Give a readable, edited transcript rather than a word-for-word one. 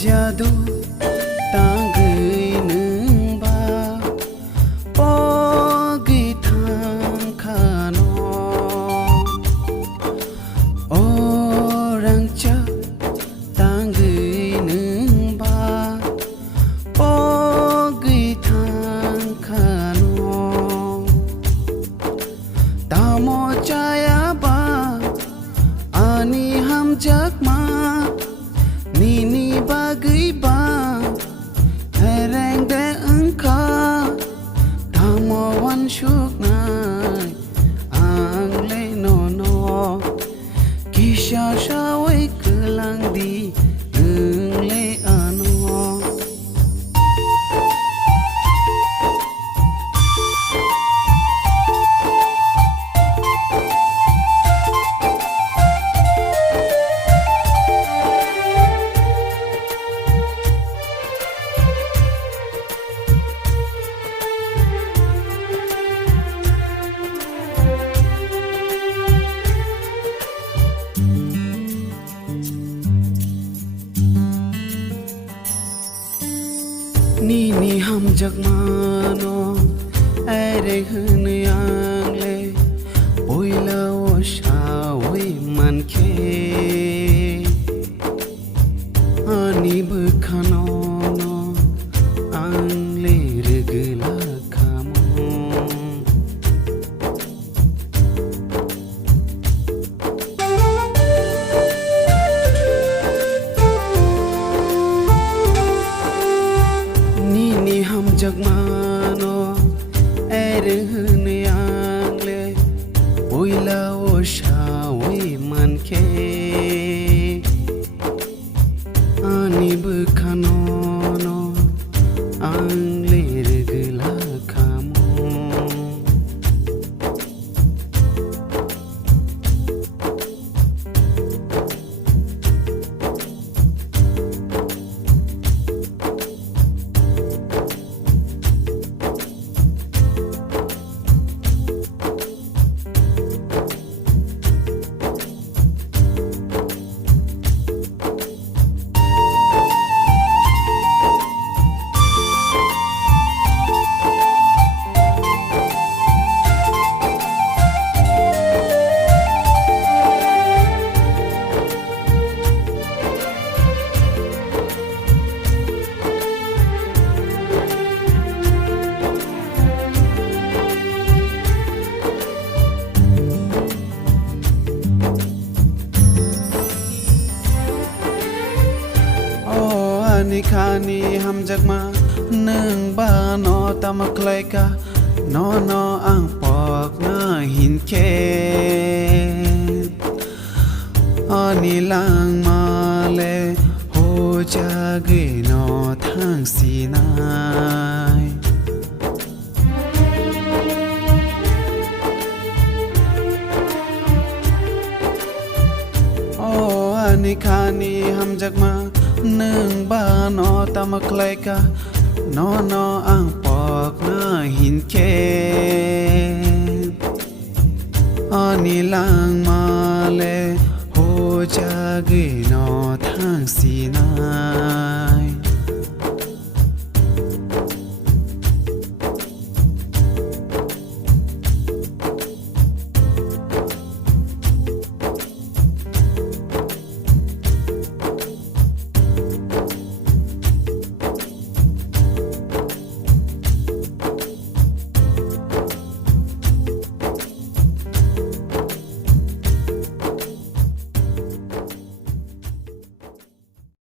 जादू तांगै नोंबा पगै थांखानो अरांचा तांगै नोंबा पगै थांखानो तामो चायाबा ani hamjak ma nini bagai ba hereng de engka tamawan syuk nai ang le nono kisha shawai kelang di eng le ano Nini hamjak mano ere hnyang le boila o shawi manke ani bukhano no ang le regla khamo jagmano ere hnyang le boila o shawi manke ani bukhano no ang le regla khamo Nikani hamjak ma neng ba no tamaklai ka no ang pok na hinke ani lang ma le ho jage no thang sinai nikani hamjak ma neng ba no tamaklai ka no ang pok na hinke ani lang ma le ho jage no thang sinai